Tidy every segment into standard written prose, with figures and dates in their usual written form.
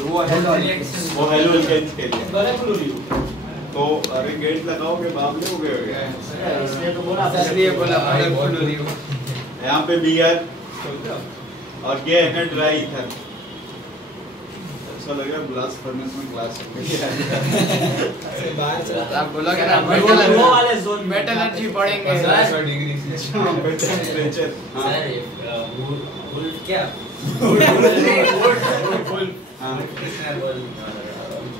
और वो halo alkanes के लिए। तो अरे गेट लगाओगे बाबले हो गए क्या? इसलिए तो बोला यहाँ पे बीयर और ये है ना ड्राई ईथर। अच्छा लग रहा है ब्लास्ट फर्नेस में क्लास आप बोलोगे ना वो वाले जोन मेटल एनर्जी पढ़ेंगे 100 डिग्री से टेम्परेचर। सर वुल्फ क्या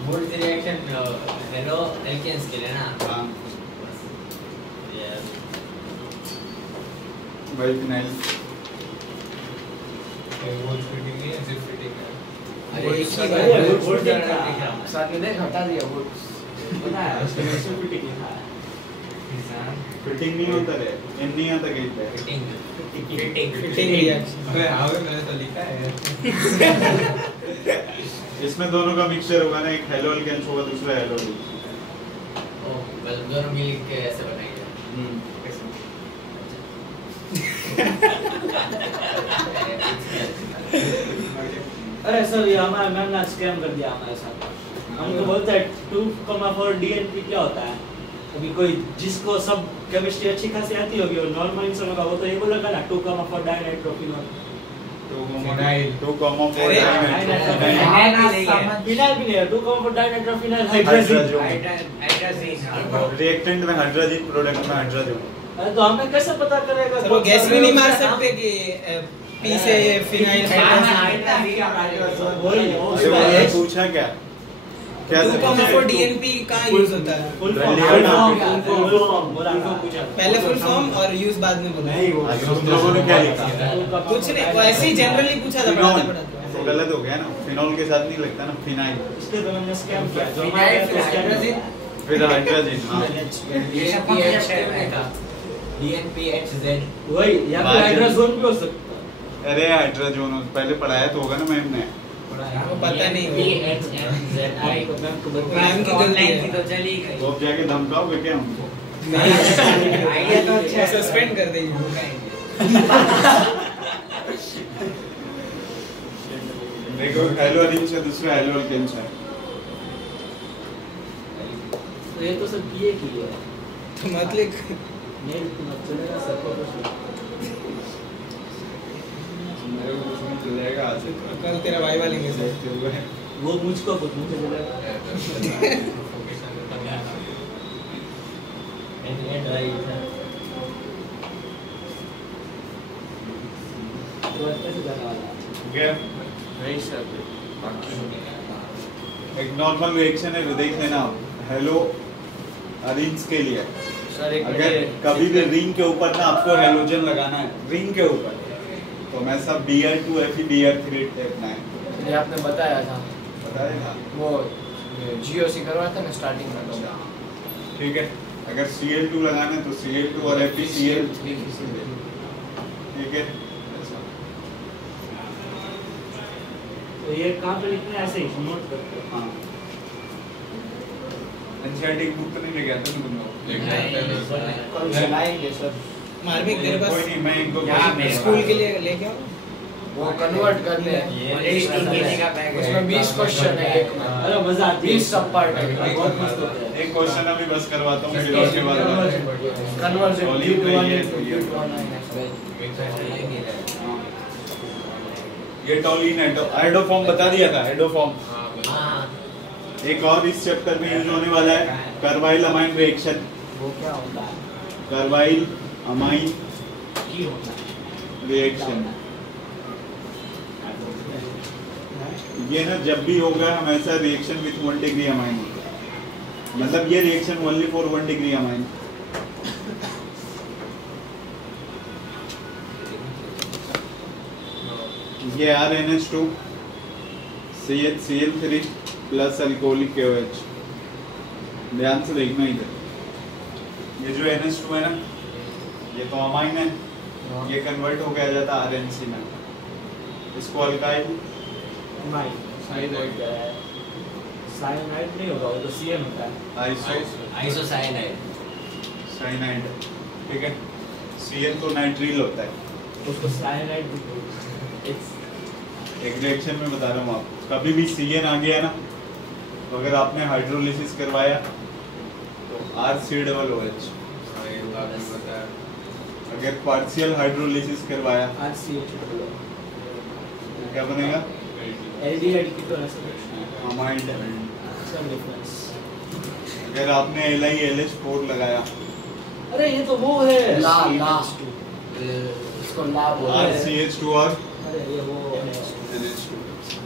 वुल्फ रिएक्शन हेलो एल्केन्स के लिए ना। हाँ भाई फिनाइल वोल्ट फिटिंग नहीं है, सिर्फ फिटिंग है। अरे एक ही वोल्ट साथ में देख हटा दिया वो पता है फिटिंग नहीं होता रे, इन नहीं आता कहीं पे। फिटिंग रिएक्शन अरे हाँ मैंने तो लिखा है। इसमें दोनों का मिक्सचर होगा ना, एक हेलो एल्केन्स होगा दूसरा हेलो दोनों मिल के ऐसे बनाएंगे। अरे सर ये हमारा मैम ने स्कैम कर दिया हमारे साथ। हमको बोलते हैं 2,4 DNP क्या होता है। अभी कोई जिसको सब केमिस्ट्री अच्छी खासी आती होगी और नॉर्मल इंसान होगा वो तो ये बोलेगा ना 2,4 डाइनाइट्रोफिनॉल। 2,4 फिनाइल भी नहीं है 2,4 डाइनाइट्रोफिनॉल हाइड्रोजन। रिएक्टेंट में हाइड्रोजन, प्रोडक्ट में हाइड्रोजन। अरे तो हमें कैसे पता करेगा? सर वो गैस भी नहीं मार सकते कि पी से फिनाइल वही पूछा क्या? क्या 2,4 DNP कहाँ यूज होता है? फुल पहले फुल फॉर्म और यूज बाद में बोला। तुम लोगों ने क्या लिखा? कुछ नहीं, वो ऐसे ही जनरली पूछा था पढ़ाते पढ़ाते। तो गलत हो गया ना, फिनॉल के साथ नहीं लगता ना, फिनाइल इसलिए तो मैंने स्कैम किया। जो फिर हाइड्रोजन। हाँ DNPHZ वही या फिर हाइड्रोजन भी हो सकता है। अरे हाइड्रोजन पहले पढ़ाया तो होगा ना मैम ने। वो पता नहीं PHMZI प्राइम की गलती है। तो चली गई। तो अब जाके धमकाओगे क्या हमको? आइडिया तो अच्छा है। सस्पेंड कर देंगे। देखो हेलो एल्केन्स है, दूसरा हेलो एल्केन्स है। तो ये तो सब किए की है। तो मत लिख। नहीं मत चलेगा सबको कुछ मेरे को कुछ नहीं चलेगा आज से। कल तेरा भाई वालेंगे सर। वो मुझको कुछ नहीं चलेगा। एंड राइट है तो कैसे जाने वाला है? क्या? एक नॉर्मल रिएक्शन है, देख लेना। हेलो अरेंज के लिए अगर कभी भी रिंग के ऊपर ना आपको हेलोजन लगाना है, रिंग के ऊपर, तो हमेशा Br2 Fe3 देखना है। ये आपने बताया था। बताया था वो GOC करवाया था ना स्टार्टिंग में। ठीक है। अगर Cl2 लगाना है तो Cl2 और FeCl, ठीक है। तो ये कहाँ पे लिखना है? ऐसे ही नोट करते हैं। हाँ एनसीईआरटी बुक तो नहीं लेके आते ना तुम लोग? कल चलाएंगे सर। मार्मिक तेरे पास कोई नहीं, मैं इनको स्कूल के लिए लेके आओ। वो कन्वर्ट करते हैं। उसमें 20 क्वेश्चन है एक में। अरे मजा आती है। 20 सब पार्ट है। बहुत मस्त होता है। एक क्वेश्चन अभी बस करवाता हूँ, फिर उसके बाद कन्वर्जन ये टॉलिन एडोफॉर्म बता दिया था। एडोफॉर्म एक और इस चैप्टर में यूज होने वाला है, कार्बाइल अमाइन रिएक्शन। वो क्या होता है? कार्बाइल अमाइन की होता है रिएक्शन ये ना जब भी होगा हमेशा रिएक्शन विथ 1 डिग्री अमाइन होगा। मतलब ये reaction only for 1 degree amine. ये RNH2 CH3 plus alcoholic KOH। ध्यान से देखना इधर, ये जो NH2 है ना, ये तो अमाइन है, ये कन्वर्ट हो गया जाता है RNC में। इसको अल्काइल साइनाइड नहीं होगा, वो तो CN होता है। आइसोसाइनाइड साइनाइड, ठीक है। CN तो नाइट्रिल होता है। उसको साइनाइड भी बोलते हैं। एक रिएक्शन में बता रहा हूँ आपको, कभी भी CN आ गया ना, तो अगर आपने हाइड्रोलिसिस करवाया तो RCOOH, अगर पार्शियल हाइड्रोलिसिस करवाया तो क्या बनेगा? अमाइड। अगर आपने LiLH4 लगाया, अरे ये तो वो है ला इसको ला बोलते हैं। RCH2 और अरे ये वो NH2,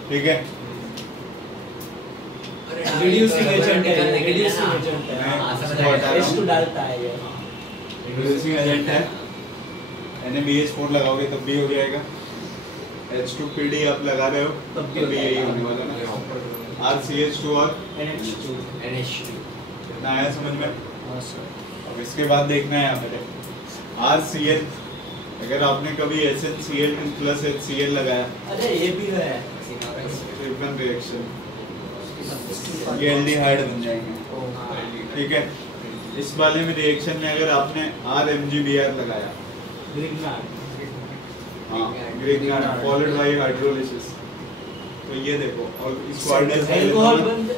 ठीक है। रिड्यूसिंग एजेंट है, रिड्यूसिंग एजेंट है। H2 डालता है ये, रिड्यूसिंग एजेंट है। NaBH4 लगाओगे तब भी हो जाएगा। H2PD आप लगा रहे हो तब भी तब भी यही होने वाला ना। RCH2 और NH2 इतना आया समझ में? हाँ सर। अब इसके बाद देखना है आपने RCl, अगर आपने कभी SnCl प्लस HCl लगाया, अरे ये भी है ट्रिपल रिएक्शन, ये एल्डिहाइड बन जाएंगे, ठीक है। इस वाले में रिएक्शन में अगर आपने RMgBr लगाया, हाँ ग्रिग्नार्ड फॉलोड बाय हाइड्रोलिसिस, तो ये देखो, और इसको अल्कोहल बंद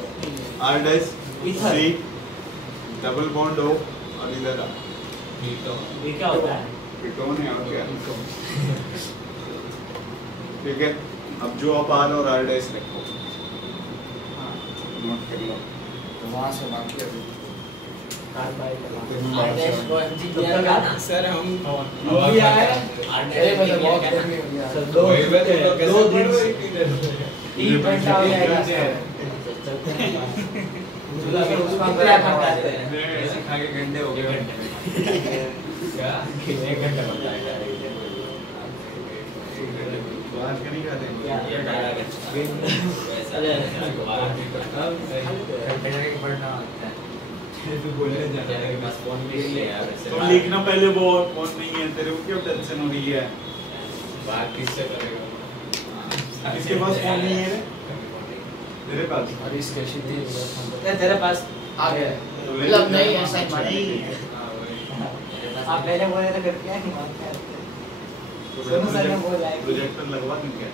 R-C डबल बॉन्ड O और इधर ये क्या होता है? कीटोन है और क्या, ठीक है। अब जो आप R और R डैश रखो, नोट कर लो, तो वहाँ से बाकी अभी सर हम भी आए बहुत गर्मी हो गया। सर दो दिन से 3 घंटा हो जाएगा सर। क्या करते हैं? ऐसे खा के घंटे हो गए। क्या? 1 घंटा बनता है। बाहर का नहीं खाते हैं। ये डाला है। अरे पढ़ना होता है। तू बोलने जाना है कि बस फोन भी ले यार। तो लिखना पहले वो कौन नहीं है, तेरे को क्यों टेंशन हो रही है? बात किससे करेगा? किसके पास फोन नहीं है रे? तेरे पास? और इसके शिद्दी तेरे पास आ गया मतलब नहीं ऐसा नहीं। आप पहले बोले तो करके आए दोनों सर ने बोला है प्रोजेक्टर लगवा दूं क्या?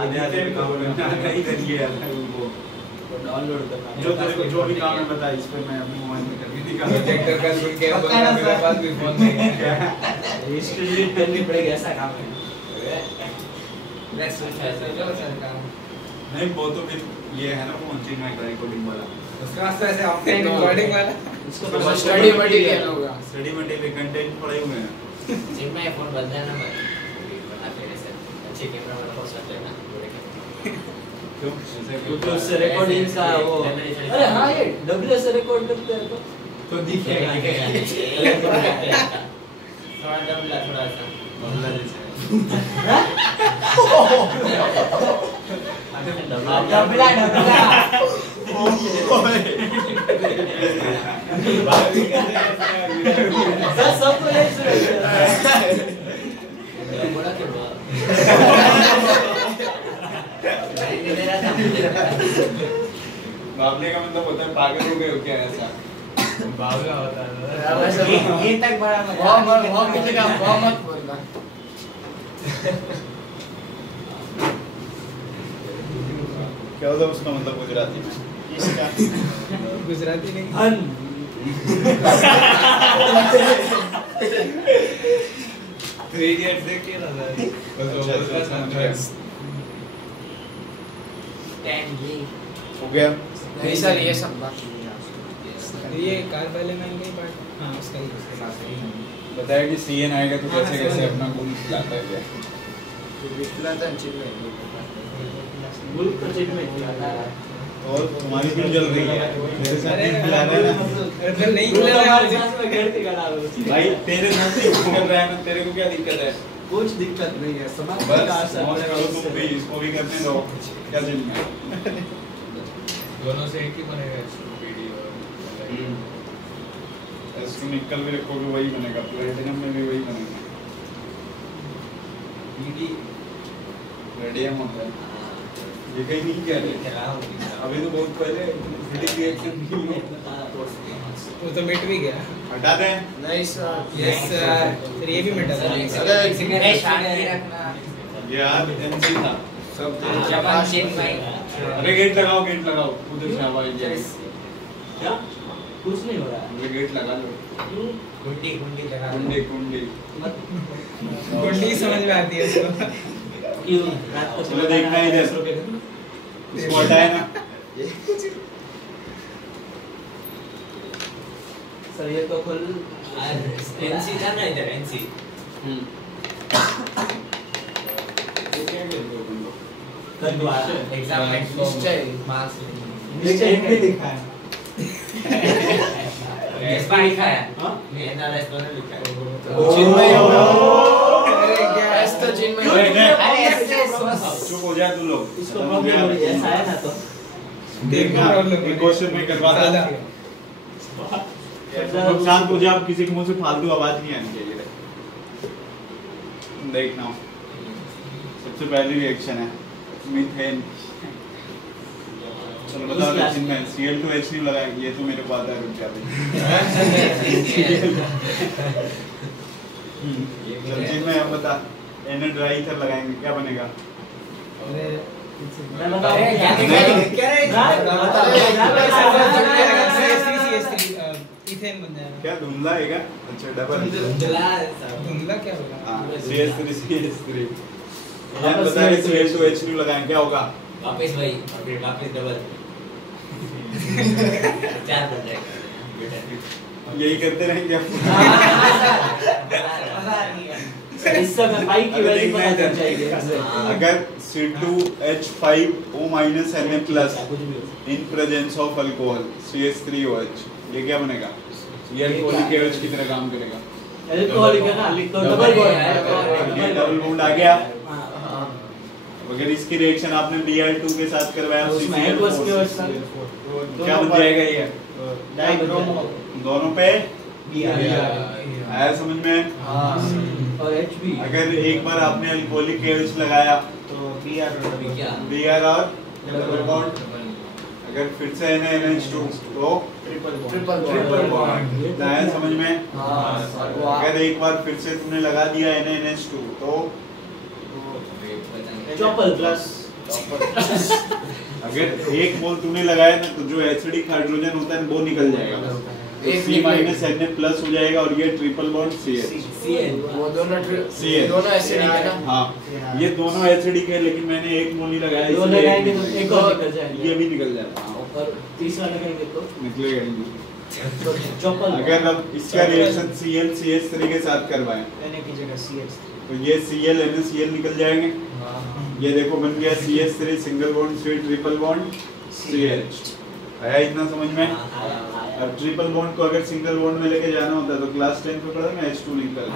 आधे काम नहीं करिए यार वो डाउनलोड करना जो तेरे को जो भी काम है बता, इस पे मैं अपने मोबाइल में करके दिखा। प्रोजेक्टर का सुन के बोला मेरे पास भी फोन नहीं है। हिस्ट्री रीड करनी पड़ेगी, ऐसा काम है। नहीं वो तो फिर ये है ना वो अंतिम में रिकॉर्डिंग वाला, उसका रास्ता ऐसे आपके रिकॉर्डिंग वाला इसको तो स्टडी मटेरियल होगा। स्टडी मटेरियल कंटेंट पड़े हुए हैं। जिम में फोन बदलना है ना मैं बना तेरे से अच्छे कैमरा वाला फोन रख लेना। क्यों? यूट्यूब से रिकॉर्डिंग का वो, अरे हाँ ये डब्ल्यू से रिकॉर्ड करते हैं तो दिखेगा थोड़ा डबला थोड़ा सा बबला जैसे डबला सबको नहीं बोला कि बाबले का मतलब होता है पागल हो गए हो क्या, ऐसा बावला होता है ये तक बड़ा बहुत किसी का मत बोलना। क्या होता है उसका मतलब गुजराती में? इसका गुजराती नहीं धन 3 इडियट्स देखिए ना सर हो गया। नहीं सर ये सब बाकी ये कार वाले में नहीं पार्ट हाँ उसका ही बताया कि CN आएगा तो कैसे कैसे अपना गुण खिलाता है क्या? मुल्क तो चिट में खिलाता है और तुम्हारी क्यों जल रही है? मेरे साथ नहीं खिला रहे ना अगर नहीं खिला रहा है भाई, तेरे साथ ही कर रहा है ना, तेरे को क्या दिक्कत है? कुछ दिक्कत नहीं है, समाज का बस असर मौज करो तुम भी, इसको भी करने दो, क्या चलना है? दोनों से एक ही बनेगा वीडियो इसको निकल भी रखोगे वही बनेगा, प्लेटिनम में भी वही बनेगा। रेडियम होता है ये कहीं नहीं किया है अभी, तो बहुत पहले रिएक्शन वो तो मिट भी गया। हटा दें। नहीं सर यस सर ये भी मिटा था अगर शांति रखना ये यार एनसी था सब जापान चेन्नई अरे गेट लगाओ उधर से आवाज जाए क्या कुछ नहीं हो रहा है अरे गेट लगा लो कुंडी लगा कुंडी कुंडी समझ में आती है इसको क्यों रात को चलो देखना है इधर इसको हटाए ना सर ये तो खुल एनसी था ना इधर एनसी एग्जाम में निश्चय मार्क्स निश्चय भी लिखा है इस बार लिखा है हाँ? मेरा रेस्टोरेंट लिखा है चिन्मय अरे क्या एस तो चिन्मय अरे चुप हो जाए तू लोग इसको प्रॉब्लम हो रही है ऐसा है ना तो देखना एक क्वेश्चन में करवाता है तुम शांत हो जाओ किसी के मुंह से फालतू आवाज नहीं आनी चाहिए देखना सबसे पहली रिएक्शन है मीथेन चलो बताओ लेकिन मैं Cl2H नहीं लगाया ये तो मेरे को आता है रुक जाते चल जी मैं अब बता Na ड्राई ईथर लगाएंगे क्या बनेगा मैं बताऊं क्या रे इथेन बन जाएगा क्या धुंधला है क्या अच्छा डबल धुंधला क्या होगा हां CS3 यार बताइए Cl2H नहीं लगाएं क्या होगा वापस वही और फिर वापस डबल 4 बन जाएगा यही करते रहेंगे इससे मैं पाई की वैल्यू पता चल जाएगी अगर C2H5O Na+ in presence of alcohol CH3OH ये क्या बनेगा ये अल्कोहलिक एच की तरह काम करेगा अल्कोहलिक है ना लिख दो डबल डबल बॉन्ड आ गया अगर इसकी रिएक्शन आपने Br2 के साथ करवाया उसमें एक्वस के साथ क्या बन जाएगा ये डाइब्रोमो दोनों पे Br आया समझ में और Hb अगर एक बार आपने अल्कोहलिक एच लगाया तो Br क्या Br और डबल बॉन्ड अगर फिर से NaNH2 तो ट्रिपल बॉन्ड आया समझ में अगर एक बार फिर से तुमने लगा दिया NaNH2 तो ट्रिपल प्लस अगर एक मोल तूने लगाया ना तो जो एसिडिक हाइड्रोजन होता है वो निकल जाएगा तो C- Na+ हो जाएगा और ये ट्रिपल बॉन्ड CH वो दोनों CH दोनों एसिडिक है ना हाँ ये दोनों एसिडिक है लेकिन मैंने एक मोल नहीं लगाया दो इसलिए लगाएंगे तो एक और निकल जाएगा ये भी निकल जाएगा और तीसरा लगाएंगे तो निकलेगा ही नहीं। ट्रिपल अगर अब इसका रिएक्शन ClCH3 के साथ करवाएं कहने की जगह CH तो ये Cl NaCl निकल जाएंगे ये देखो बन गया CH3 single bond C triple bond CH आया इतना समझ में अब ट्रिपल बॉन्ड को अगर सिंगल बॉन्ड में लेके जाना होता है तो क्लास 10 पे पढ़ा ना H2 निकल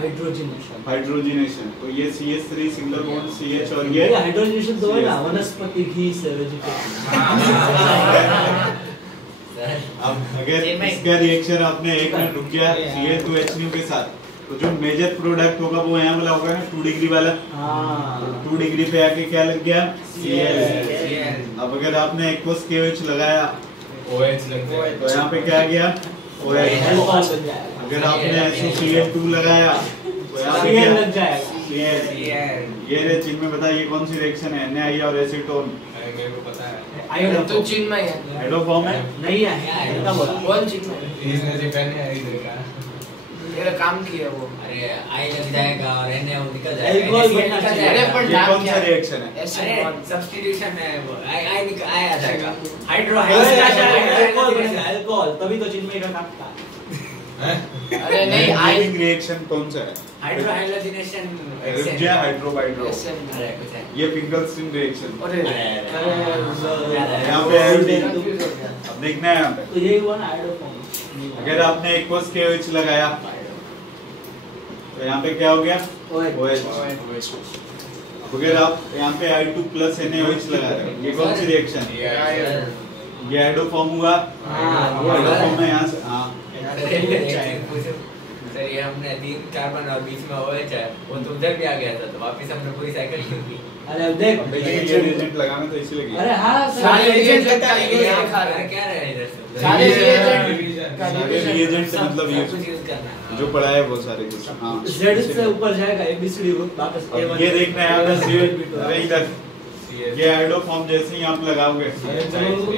हाइड्रोजनेशन तो ये CH3 सिंगल बॉन्ड CH और ये हाइड्रोजनेशन तो है ना वनस्पति घी से वेजिटेबल अब अगर इसका रिएक्शन आपने एक मिनट रुक गया Cl2H के साथ तो जो मेजर प्रोडक्ट होगा वो यहाँ वाला होगा ना 2 डिग्री वाला हां 2 डिग्री पे आके क्या लग गया Cl अब अगर आपने एक्वस KOH लगाया OH लग तो यहाँ पे क्या गया OH अगर आपने SOCl2 लगाया तो यहाँ पे क्या लग जाएगा Cl ये रे चिन्ह में बता ये कौन सी रिएक्शन है NaI और एसीटोन मेरे को पता है आयोडो तो चिन्मय है हाइड्रो फॉर्म है नहीं है क्या बोला बोल चिन्मय इसने जो पहने है इधर का मेरा काम किया वो अरे आई लग जाएगा और Na वो निकल Alcohol जाएगा बनना निकल चाहिए। अरे जाएगा पर ये नाम कौन क्या सा है? रिएक्शन है ऐसे अरे कौन- सब्स्टिट्यूशन है वो आई आ जाएगा हाइड्रो अल्कोहल तभी तो चिन्मय का काम था अरे नहीं आई रिएक्शन कौन सा है हाइड्रो हाइड्रोजनेशन रुक जा हाइड्रो हाइड्रो अरे कुछ है ये फिंगरस्टीन रिएक्शन अरे यहाँ पे अब देखना है यहाँ पे तो यही हुआ ना आयोडो फॉर्म अगर आपने एक्वस KOH लगाया तो यहाँ पे क्या हो गया OH अगर आप यहाँ पे I2 प्लस NaOH लगा रहे हो ये कौन सी रिएक्शन है ये हाइड्रो फॉर्म हुआ हाइड्रो फॉर्म है यहाँ से हाँ सर ये हमने 3 कार्बन और बीच में OH है वो तो उधर भी आ गया था तो वापस हमने पूरी साइकिल की अरे देख अब ये रिएजेंट लगाना तो इसलिए किया अरे हाँ सारे सर रिएजेंट का ये खा रहे अरे हैं क्या रहे इधर से सारे रिएजेंट सारे रिएजेंट मतलब ये कुछ यूज करना है जो पढ़ा है वो सारे कुछ। हाँ Z से ऊपर जाएगा ABCD वापस अब A1 ये देखना है यहाँ पे अरे इधर CS ये आइडो फॉर्म जैसे ही आप लगाओगे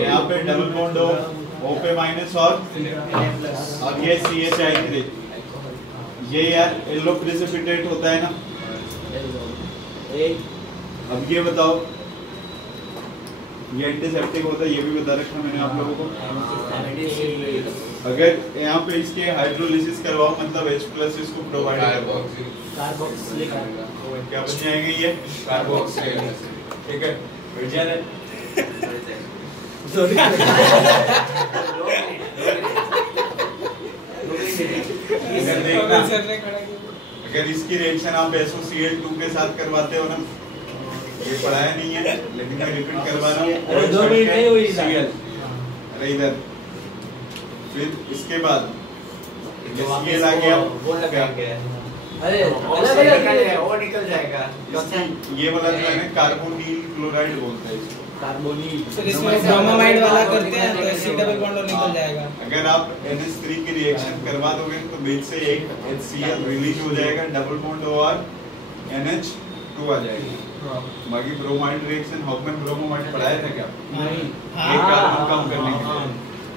यहाँ पे डबल बॉन्ड हो O पे माइनस और ये CH3 ये यार येलो प्रेसिपिटेट होता है ना। अब ये बताओ ये एंटीसेप्टिक होता है, ये भी बता रखा मैंने आप लोगों को। अगर यहाँ पे इसके हाइड्रोलिसिस करवाओ मतलब H+ इसको प्रोवाइड करो, कार्बोक्सिलिक क्या बन जाएंगे ये कार्बोक्सिल। ठीक है बैठ जा रहे अगर देखना अगर इसकी रिएक्शन आप SOCl2 के साथ करवाते हो ना, ये पढ़ाया नहीं है लेकिन मैं रिपीट करवा रहा हूँ। अरे 2 मिनट नहीं हुई Cl अरे इधर फिर इसके बाद Cl आ गया वो लगा के अरे वो निकल जाएगा। ये वाला जो है ना कार्बोनिल क्लोराइड बोलते हैं इसको। कार्बोनिल फिर इसमें ब्रोमाइड वाला करते हैं तो C डबल बॉन्ड और निकल जाएगा। अगर आप NH3 की रिएक्शन करवा दोगे तो बीच से एक HCl रिलीज हो जाएगा, डबल बॉन्ड और NH2 आ जाएगा। बाकी ब्रोमाइड रिएक्शन हॉफमैन ब्रोमोमाइड पढ़ाया था क्या? नहीं। एक कार्बन कम करने के लिए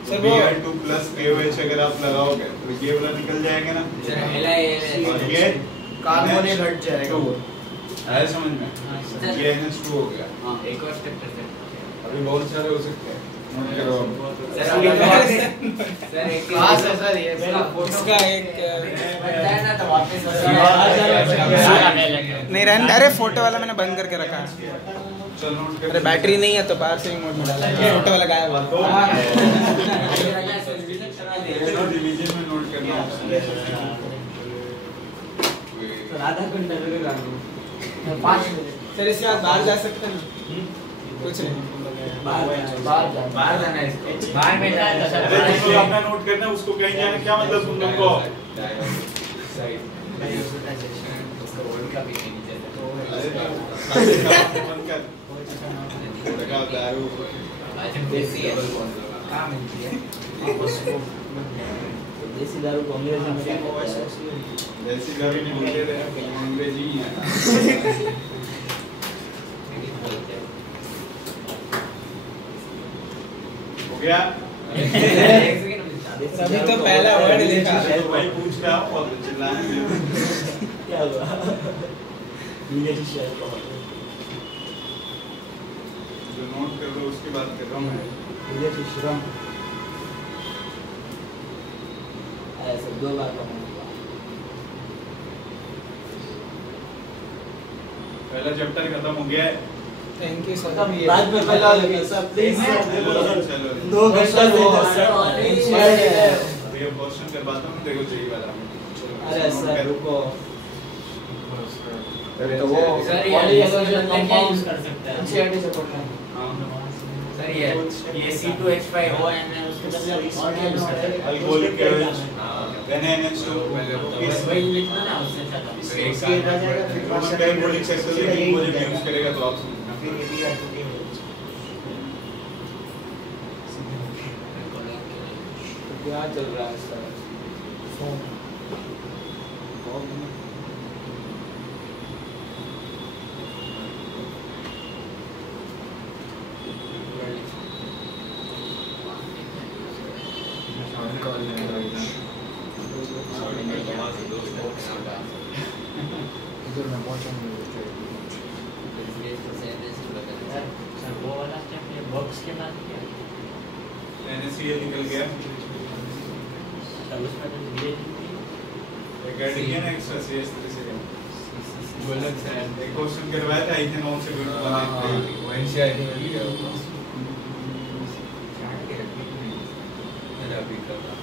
सर वो Br2+ KOH अगर आप लगाओगे तो ये वाला निकल जाएगा ना, और ये कार्बोनेट हट जाएगा। आया समझ में? ये NH2 हो गया। एक और स्टेप करते हैं। अभी बहुत सारे हो सकते हैं, नोट करो। सर एक कहाँ से सर ये इसका एक बताया ना तो वापस नहीं रहने, अरे फोटो वाला मैंने बंद करके रखा है। चल नोट कर। अरे बैटरी नहीं है तो पावर सेविंग मोड में डाला है। फोटो वाला गायब हुआ। डिवीजन में नोट करना आधा घंटा लगेगा 5 मिनट। सर इसके बाद बाहर जा सकते हैं ना? कुछ नहीं, बाहर जाना है इसको। बाहर में जाएगा सर। अरे जिसको अपना नोट करना है उसको कहीं जाना, क्या मतलब तुम लोग को? उसको वर्ड का भी नहीं चाहिए। अरे बंद कर। लगा दारू। आज हम देसी है। कहाँ मिलती है? देसी दारू को अंग्रेजी में क्या कहते हैं? देसी दारू नहीं बोलते थे, अंग्रेजी ही है। हो गया? अभी तो पहला वर्ड लिखा। तो वही पूछ रहा हूँ और चिल्लाने दे। क्या हुआ? इंग्लिश शेयर करो। जो नोट कर रहे हो उसकी बात कर रहा हूँ मैं। इंग्लिश श्रम ऐसे 2 बार का पहला चैप्टर खत्म हो गया है। Thank you sir. बाद में पहला लगे सब प्लीज चलो 2 घंटा से अभी ये क्वेश्चन करवाता हूँ, देखो चाहिए वाला। अरे सर रुको। अरे तो वो सर ये पॉलीहाइड्रोजन क्या कंपाउंड यूज कर सकते हैं? एनसीईआरटी से पढ़ना है। सर ये C2H5O है उसके बदले और क्या यूज करते हैं? अल्कोहलिक एवरेज then NH2 बस वही लिखना ना उससे अच्छा था। ह्यूमन कैलकुलेटिंग सेक्टर से इंपोजिट यूज करेगा तो आप समझना। क्या चल रहा है सर? सर वो वाला स्टेप ये बॉक्स के बाद क्या? NaCl निकल गया। तब उसमें तो धीरे एक ऐड किया ना एक्स्ट्रा CH3 से। बोलक सर एक क्वेश्चन करवाया था इथेनॉल से बिल्कुल बनाते वहीं से आई थी अभी कर रहा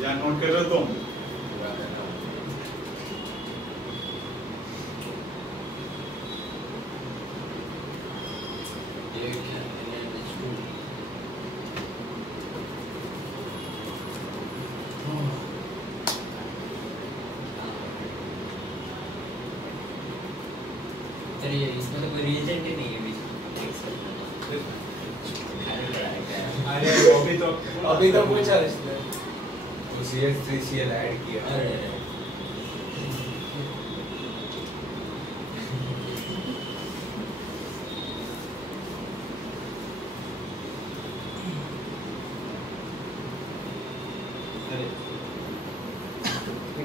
या नोट कर रहे हो तुम? अभी तो पूछा इसने तो CS3Cl ऐड किया।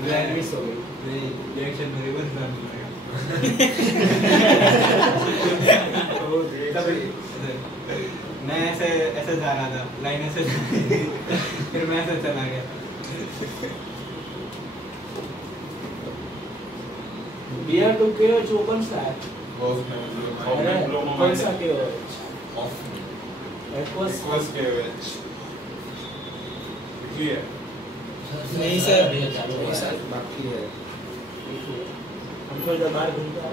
ग्लैडनेस हो गई। नहीं रिएक्शन में रिवर्स ना मैं ऐसे ऐसे जा रहा था, लाइन ऐसे फिर मैं ऐसे चला गया। Bear to KOH open stack. अरे कौन सा KOH? Aqueous KOH clear. नहीं सर, बाकी है। हमको इधर बाहर घूमता है।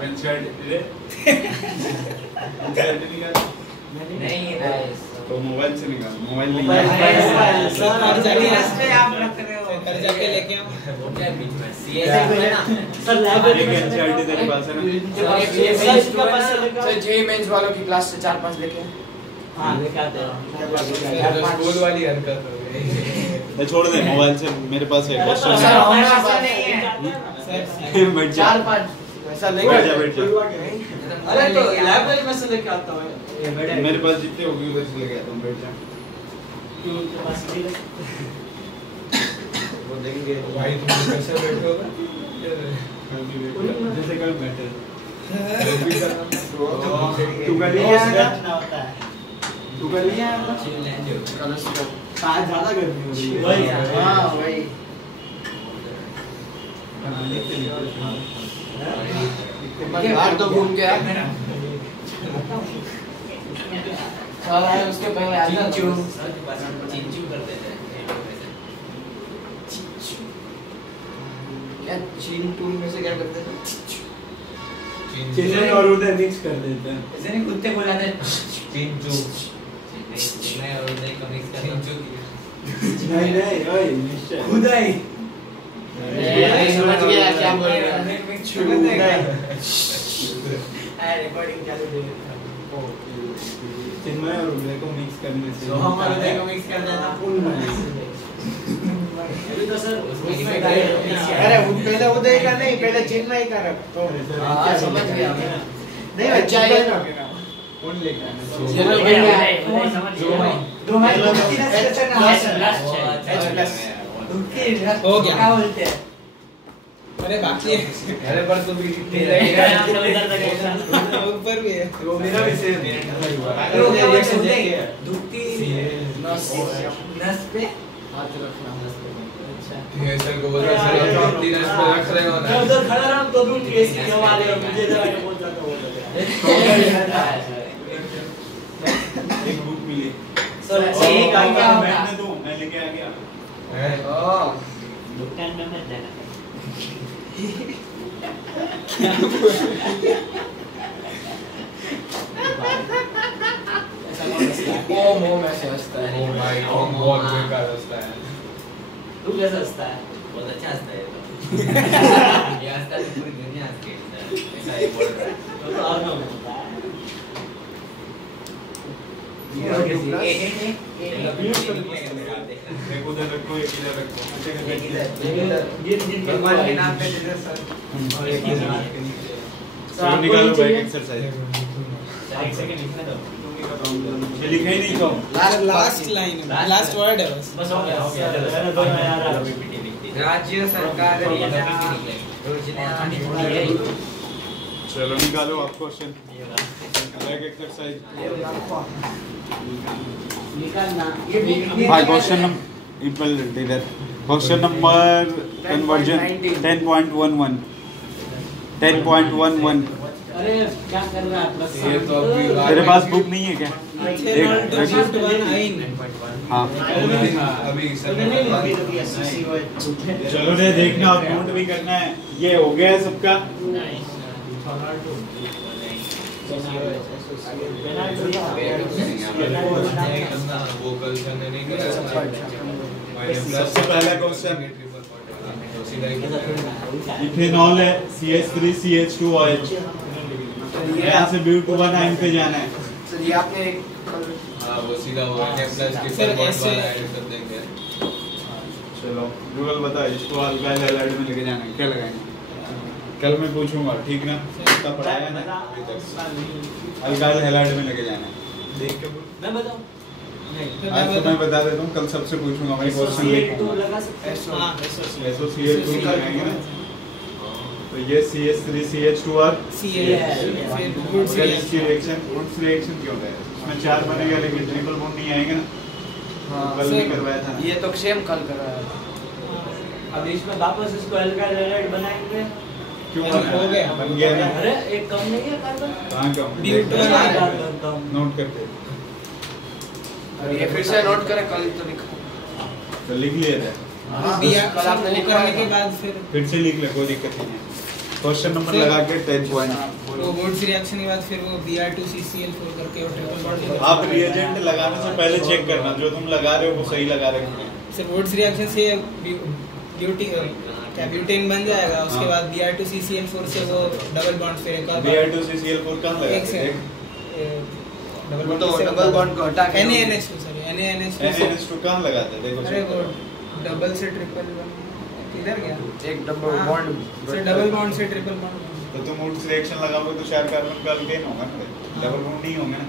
नहीं गाइस तो मोबाइल से निकाल, मोबाइल मोबाइल सर आप जाके रास्ते आप रख रहे हो। घर जाके लेके आओ। वो क्या बीच में CS है ना। सर लैब एक एनसीईआरटी तेरे पास है ना? सर जे मेंस वालों की क्लास से 4-5 लेके हां लेके आते हैं। स्कूल वाली हरकत हो गई। छोड़ दे, मोबाइल से मेरे पास है क्वेश्चन। सर, हमारे पास नहीं है। बैठ जा, 4-5 ऐसा बैठ लेके जा, बैठ जा। अरे तो लाइब्रेरी में से लेके आता हूँ। मेरे पास जितने होगी उधर से लेके आता हूँ, बैठ जा। उनके पास भी वो देंगे भाई तुम कैसे बैठे हो? जैसे कल बैठे तू कर लिया ना होता है। तू कर लिया आज ज्यादा गर्मी हो रही है। वही हां वही बाहर तो घूम के आ साला है उसके पहले आ जा चिंचू कर देते हैं। क्या चीन टून में से क्या करते हैं चिल्ले और उधर मिक्स कर देते हैं। ऐसे नहीं कुत्ते को लाते चिंचू। मैं और उधर को मिक्स कर चिंचू नहीं नहीं ओए निश्चय खुदाई। समझ गया क्या बोल रहे हैं रिकॉर्डिंग चालू है। चिन्मय और उदय को मिक्स करने से तो हम और उदय को मिक्स कर देना। अभी तो सर अरे वो पहले उदय का नहीं, पहले चिन्मय का रख तो हां समझ गया नहीं अच्छा है ना कौन लेकर आना? चलो दो मैच हो गया। क्या बोलते हैं? अरे बाकी है अरे पर तू भी ऊपर भी है वो मेरा भी सेम है। दुखती नस नस पे हाथ रखना ये सर को बोल रहा सर आप तीन नस पे रख रहे हो ना। मैं उधर खड़ा रहा तो दूर केस क्यों आ रहे हो मुझे जरा के बोल जाता बोल एक बुक मिली। सर एक आ गया होगा। बैठने दो, मैं लेके आ गया। हां दुकान में मत जाना। ओम ओम ऐसे हंसता है ओ भाई ओम बहुत बेकार हंसता है। तू कैसा हंसता है? बहुत अच्छा हंसता है ये हंसता है तो पूरी दुनिया हंसती है ऐसा ही बोल रहा है। तो और ना होता है। एक उधर रखो, एक इधर रखो। भगवान के नाम पे दे सर। चलो निकालो बैक एक्सरसाइज। एक सेकंड लिखने दो। ये लिखा ही नहीं तो। लास्ट लाइन लास्ट वर्ड है बस हो गया मैंने दो में यार राज्य सरकार योजना चलो निकालो आप क्वेश्चन। Back exercise. निकालना हाँ, question number question number conversion 10.11 10.11। अरे क्या कर रहा है प्लस ये तो अभी तेरे पास बुक नहीं है क्या? हाँ अभी चलो रे, देखना आप नोट भी करना है। ये हो गया है सबका। वो कल करने नहीं गया सबसे पहला क्वेश्चन इथेनॉल है CH3CH2OH। यहाँ से ब्यूट 1 आयन पे जाना है। सर ये आपने हाँ वो सीधा वो प्लस सर, ट्रिपल बॉन्ड ऐसे- वाला ऐड कर देंगे। चलो गूगल बता इसको अल्काइल हैलाइड में लेके जाना है, क्या लगाएंगे? कल मैं पूछूंगा, ठीक ना? इसका पढ़ाया ना अभी तक। अल्काइल हैलाइड में लेके जाना है, देख के बोल। मैं बताऊं? नहीं। आज तो मैं बता देता हूँ, कल सबसे पूछूंगा, वही क्वेश्चन तो लिखूंगा। लगा सकते हैं। हाँ SOCH2 लगाएंगे ना, तो ये CH3CH2 और गुड अगर इसकी रिएक्शन वुड्स रिएक्शन क्यों होता है? इसमें 4 बनेगा लेकिन ट्रिपल बॉन्ड नहीं आएंगे ना। कल भी करवाया था ना। ये तो सेम कल कराया। अब इसमें वापस इसको अल्काइल हैलाइड बनाएंगे। क्यों हो बना? गया। बन गया ना। अरे एक कम नहीं है कार्बन? कहाँ कम? ब्यूट देखो, वाला कार्बन कम। नोट करते। ये फिर से नोट करें, कल तो लिखा। तो लिख लिए थे, कल आपने करने के बाद फिर से लिख ले, कोई दिक्कत नहीं है। क्वेश्चन नंबर फिर- लगा के 10 पॉइंट। वो वुड्स रिएक्शन के बाद फिर वो Br2CCl4 करके वो ट्रिपल बॉन्ड आप रिएजेंट लगाने से पहले चेक करना, जो तुम लगा रहे हो वो सही लगा रहे हो। सर वुड्स रिएक्शन से ब्यूटेन बन जाएगा, उसके हाँ। बाद Br2CCl4 से वो डबल बॉन्ड फिर एक और Br2CCl4 कहाँ लगा? एक से डबल वो तो डबल बॉन्ड को हटा के NaNH2 सॉरी NaNH2 NaNH2 कहाँ लगाते हैं? देखो अरे check वो करो। डबल से ट्रिपल किधर गया? एक डबल हाँ, बॉन्ड से डबल बॉन्ड से ट्रिपल बॉन्ड तो तुम वुड्स रिएक्शन लगाओगे तो 4 कार्बन का अल्केन होगा ना, डबल बॉन्ड नहीं होंगे ना।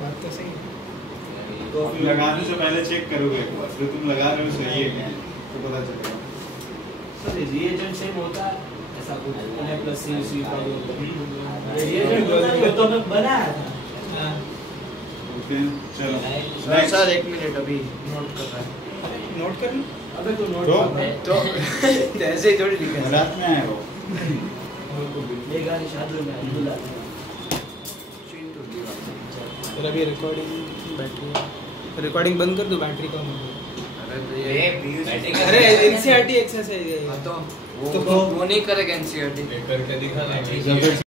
बात तो सही है। तो अब लगाने से पहले चेक करोगे एक बार, जो तुम लगा रहे हो सही है क्या, तो पता चलेगा। सर रिएजेंट सेम होता है ऐसा कुछ Na+CC का रिएजेंट होता है तो मैं बनाया था। हाँ। ओके चलो नहीं सर, 1 मिनट अभी नोट कर रहा है। नोट कर लो। अबे तो नोट तो? कर तो ऐसे ही थोड़ी लिखा है। रात में आए हो। ये गाड़ी शादी में बुला फिर अभी रिकॉर्डिंग बंद कर दो, बैटरी कम हो गई। अरे तो ये बैटिंग अरे NCERT एक्सरसाइज है ये। तो वो नहीं करेगा NCERT। करके दिखा ना। जब